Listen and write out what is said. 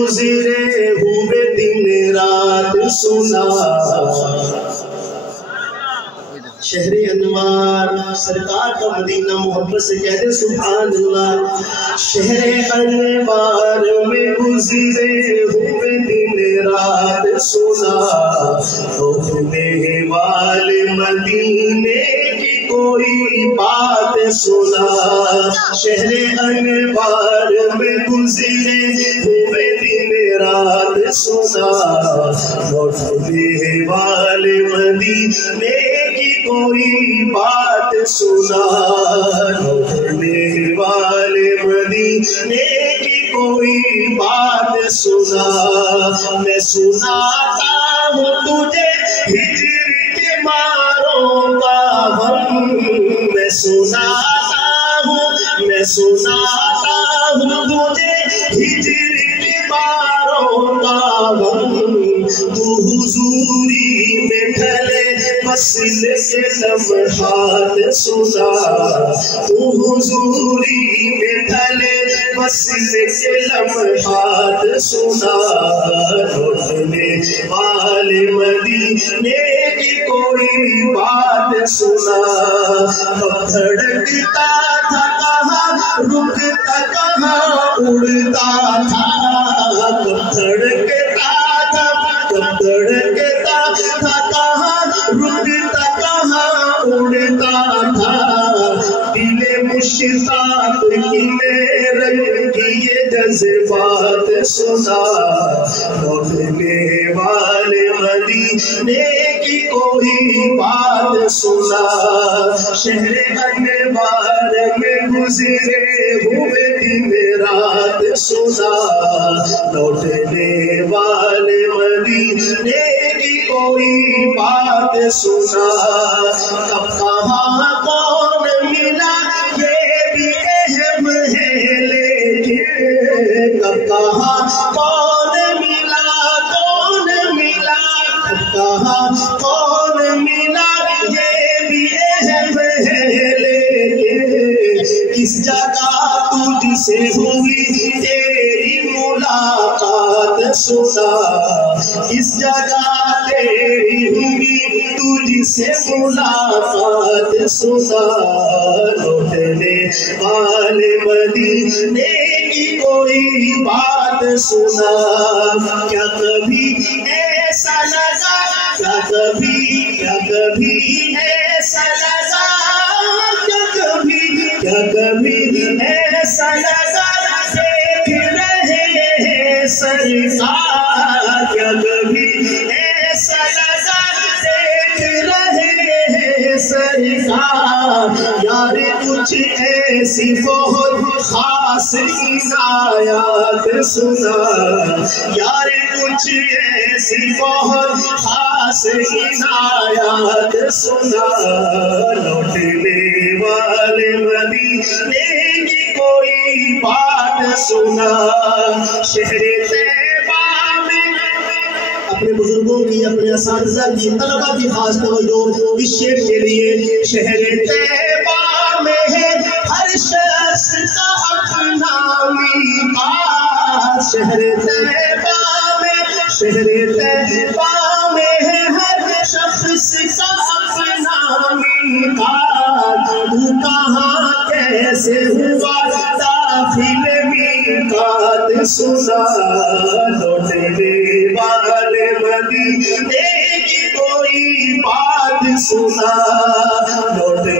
گزرے ہوئے دن رات سنا شہر انوار سرکار کا مدینہ محبت سے کہہ دے سبحان اللہ شہر انوار میں گزرے ہوئے دن رات سنا روکنے والے مدینے کی کوئی بات سنا شہر انوار میں گزرے ہوئے دن رات سنا روکنے والے مدینے کی کوئی بات سنا روکنے والے مدینے کی کوئی بات سنا میں سناتا ہوں تجھے ہجر کے ماروں کا غم میں سناتا ہوں تجھے ہجر کے ماروں کا غم تو حضوری میں ڈھلے وصل کے لمحات سنا تو حضوری میں ڈھلے وصل کے لمحات سنا روکنے والے مدینے کی کوئی بات سنا کب دھڑکتا تھا کہاں رکتا کہاں اڑتا تھا کب دھڑکتا تھا کہاں رکتا کہاں اڑتا تھا دل مشتاق کی رنگ کی یہ جذبات سنا روکنے والے مدینے کی کوئی بات سنا شہر انوار میں گزرے ہوئے دن رات سنا لوٹنے والے مدینے کی کوئی بات سنا کب کہاں کون ملا یہ بھی اہم ہے لیکن کب کہاں کون ملا کب کہاں کون ملا یہ بھی اہم ہے لیکن کس جگہ تجھ سے ہوئی تیری ملاقات سنا کس جگہ تیری ہوئی تجھ سے ملاقات سنا لوٹنے والے مدینے کی کوئی بات سنا کیا کبھی ایسا لگا کیا کبھی ایسا لگا کیا کبھی ایسا لگا دیکھ رہے ہیں سرکار کیا کبھی ایسا لگا دیکھ رہے ہیں سرکار یار کچھ ایسی بہت خاص عنایات سنا یار کچھ ایسی بہت خاص عنایات سنا لوٹنے والے مدینے کی کوئی بات سنا شہر طیبہ میں اپنے بزرگوں کی اپنے اساتذہ کی طلبہ کی خاص توجہ اس شعر کے لیے شہر طیبہ میں ہے ہر شخص کا اپنا میقات شہر طیبہ میں ہے ہر شخص کا اپنا میقات تو کہاں کیسے ہوا داخل میقات سنا لوٹنے والے مدینے کی کوئی بات سنا لوٹنے